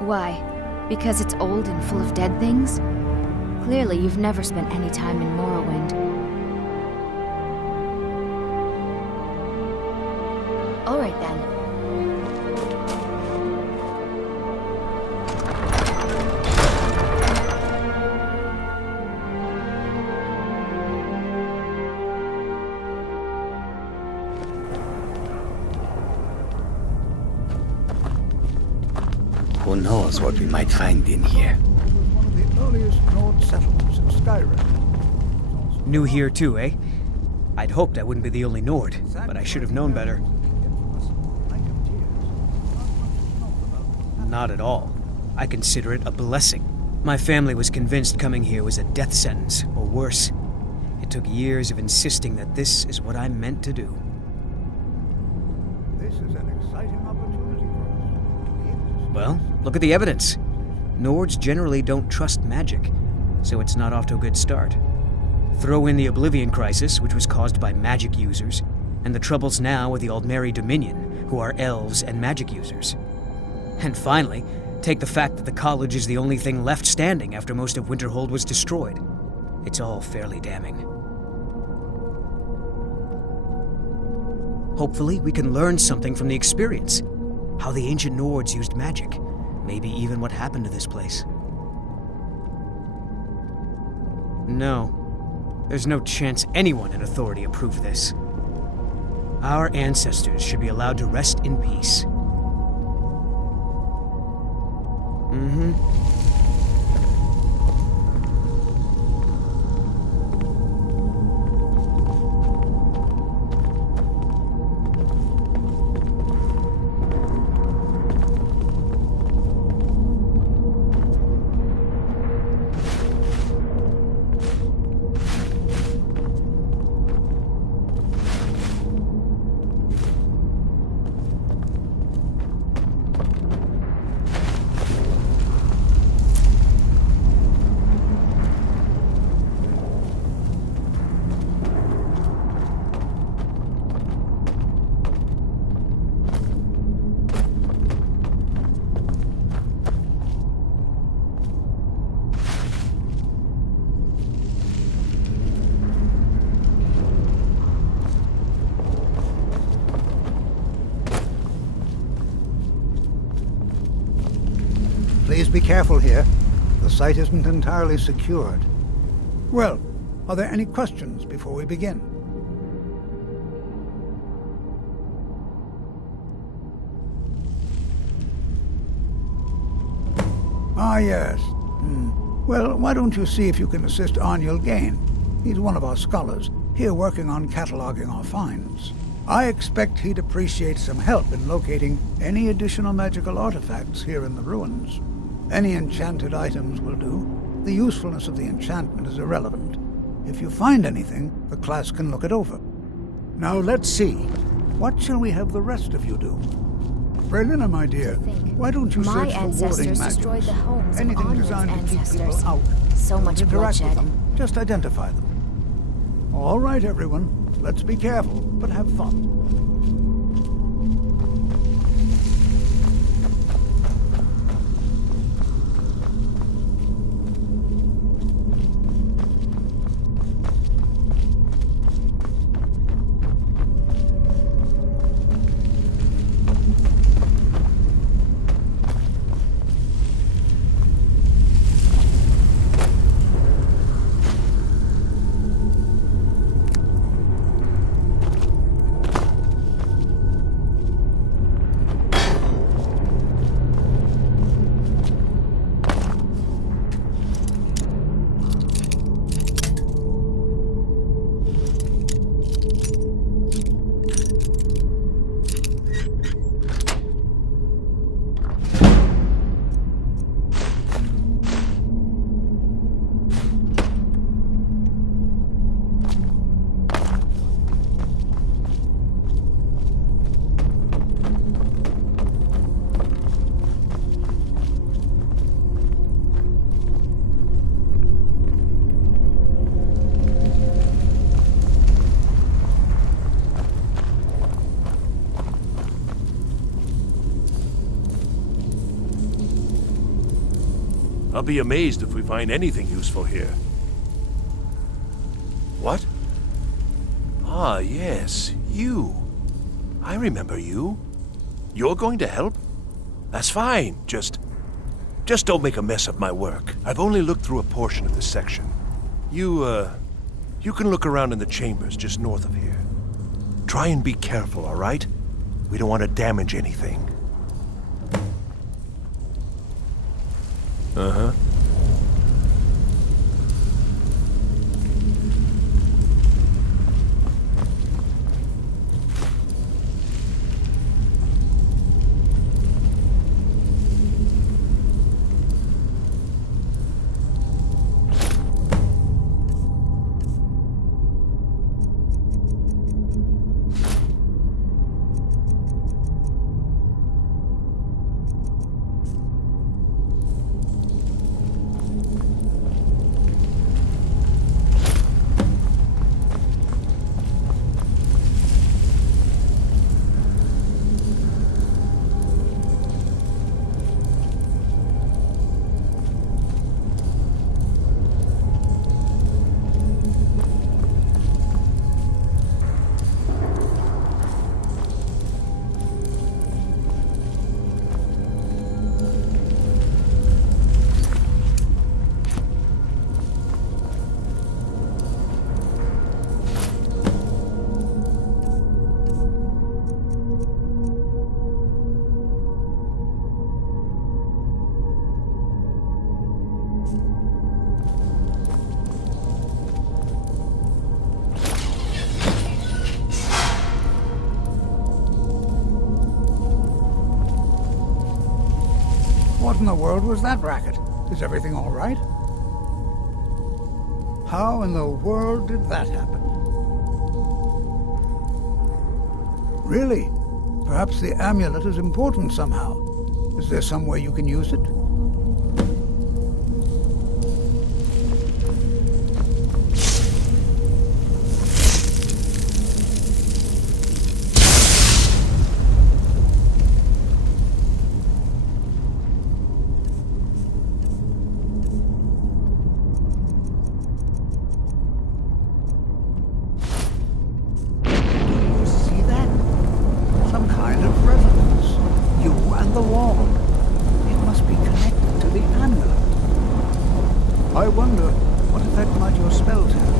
Why? Because it's old and full of dead things? Clearly, you've never spent any time in Morrowind. All right, then. Who knows what we might find in here? One of the earliest Nord settlements in Skyrim. New here too, eh? I'd hoped I wouldn't be the only Nord, but I should have known better. Not at all. I consider it a blessing. My family was convinced coming here was a death sentence, or worse. It took years of insisting that this is what I'm meant to do. This is an exciting opportunity for us. Well, look at the evidence. Nords generally don't trust magic, so it's not off to a good start. Throw in the Oblivion Crisis, which was caused by magic users, and the troubles now with the Aldmeri Dominion, who are elves and magic users. And finally, take the fact that the college is the only thing left standing after most of Winterhold was destroyed. It's all fairly damning. Hopefully, we can learn something from the experience. How the ancient Nords used magic. Maybe even what happened to this place. No. There's no chance anyone in authority approved this. Our ancestors should be allowed to rest in peace. Mm-hmm. Please be careful here. The site isn't entirely secured. Well, are there any questions before we begin? Ah, yes. Well, why don't you see if you can assist Arniel Gain? He's one of our scholars, here working on cataloging our finds. I expect he'd appreciate some help in locating any additional magical artifacts here in the ruins. Any enchanted items will do. The usefulness of the enchantment is irrelevant. If you find anything, the class can look it over. Now let's see. What shall we have the rest of you do? Brelina, my dear, why don't you My search for ancestors warding destroyed magics? the homes of Anything Onward's designed to keep people ancestors. out. So Don't much interact with bloodshed. them. Just identify them. All right, everyone. Let's be careful, but have fun. I'll be amazed if we find anything useful here. What? Ah, yes, you. I remember you. You're going to help? That's fine. Just don't make a mess of my work. I've only looked through a portion of this section. You can look around in the chambers just north of here. Try and be careful, all right? We don't want to damage anything. Uh-huh. What in the world was that racket? Is everything all right? How in the world did that happen? Really? Perhaps the amulet is important somehow. Is there some way you can use it? The wall. It must be connected to the amulet. I wonder what effect might your spells have.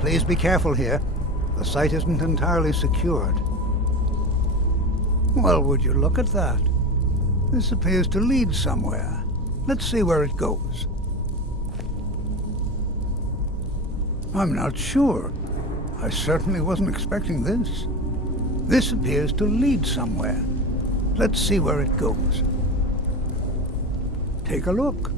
Please be careful here. The site isn't entirely secured. Well, would you look at that? This appears to lead somewhere. Let's see where it goes. I'm not sure. I certainly wasn't expecting this. This appears to lead somewhere. Let's see where it goes. Take a look.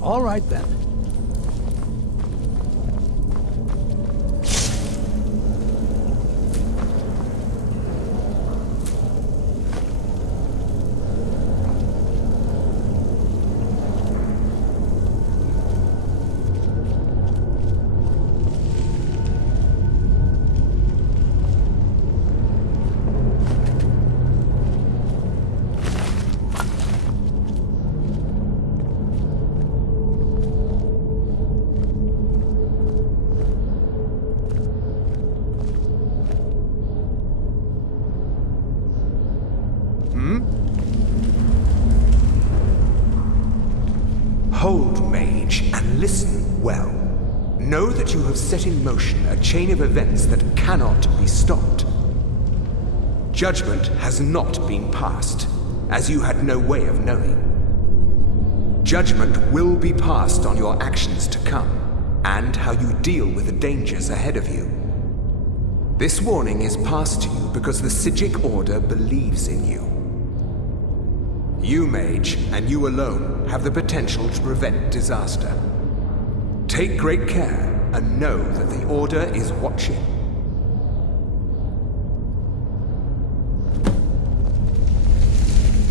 All right, then. Hold, mage, and listen well. Know that you have set in motion a chain of events that cannot be stopped. Judgment has not been passed. as you had no way of knowing. Judgment will be passed on your actions to come, and how you deal with the dangers ahead of you. This warning is passed to you because the Psijic Order believes in you. You, Mage, and you alone, have the potential to prevent disaster. Take great care, and know that the Order is watching.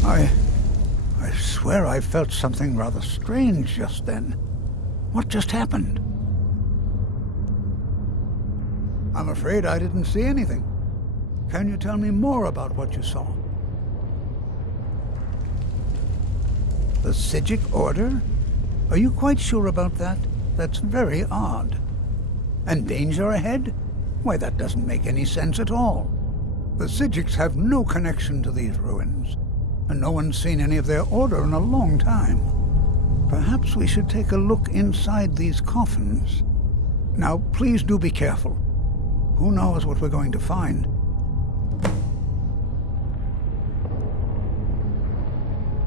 I swear I felt something rather strange just then. What just happened? I'm afraid I didn't see anything. Can you tell me more about what you saw? The Psijic Order? Are you quite sure about that? That's very odd. And danger ahead? Why, that doesn't make any sense at all. The Psijics have no connection to these ruins, and no one's seen any of their order in a long time. Perhaps we should take a look inside these coffins. Now, please do be careful. Who knows what we're going to find?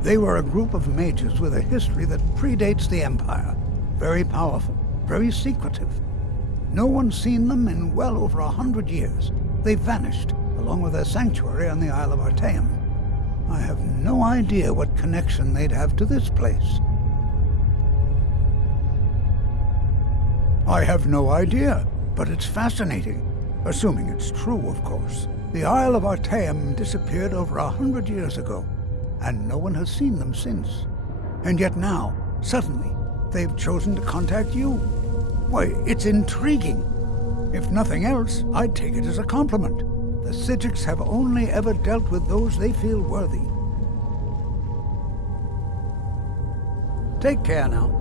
They were a group of mages with a history that predates the Empire. Very powerful, very secretive. No one's seen them in well over 100 years. They vanished, along with their sanctuary on the Isle of Artaeum. I have no idea what connection they'd have to this place. I have no idea, but it's fascinating. Assuming it's true, of course. The Isle of Artaeum disappeared over 100 years ago, and no one has seen them since. And yet now, suddenly, they've chosen to contact you. Why, it's intriguing. If nothing else, I'd take it as a compliment. The Psijics have only ever dealt with those they feel worthy. Take care now.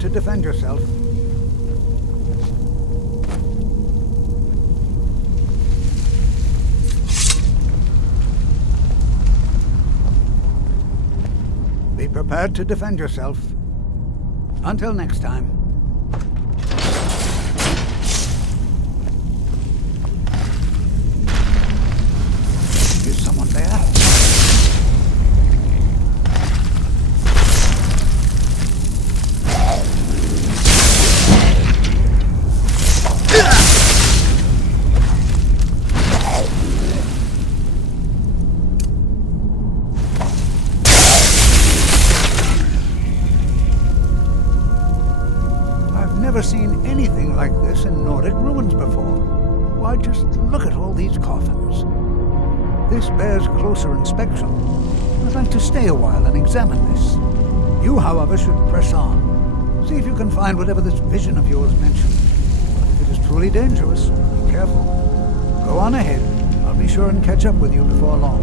To defend yourself. Be prepared to defend yourself. Until next time. Is someone there? Never seen anything like this in Nordic ruins before. Why, just look at all these coffins. This bears closer inspection. I'd like to stay a while and examine this. You, however, should press on. See if you can find whatever this vision of yours mentioned. But if it is truly dangerous, be careful. Go on ahead. I'll be sure and catch up with you before long.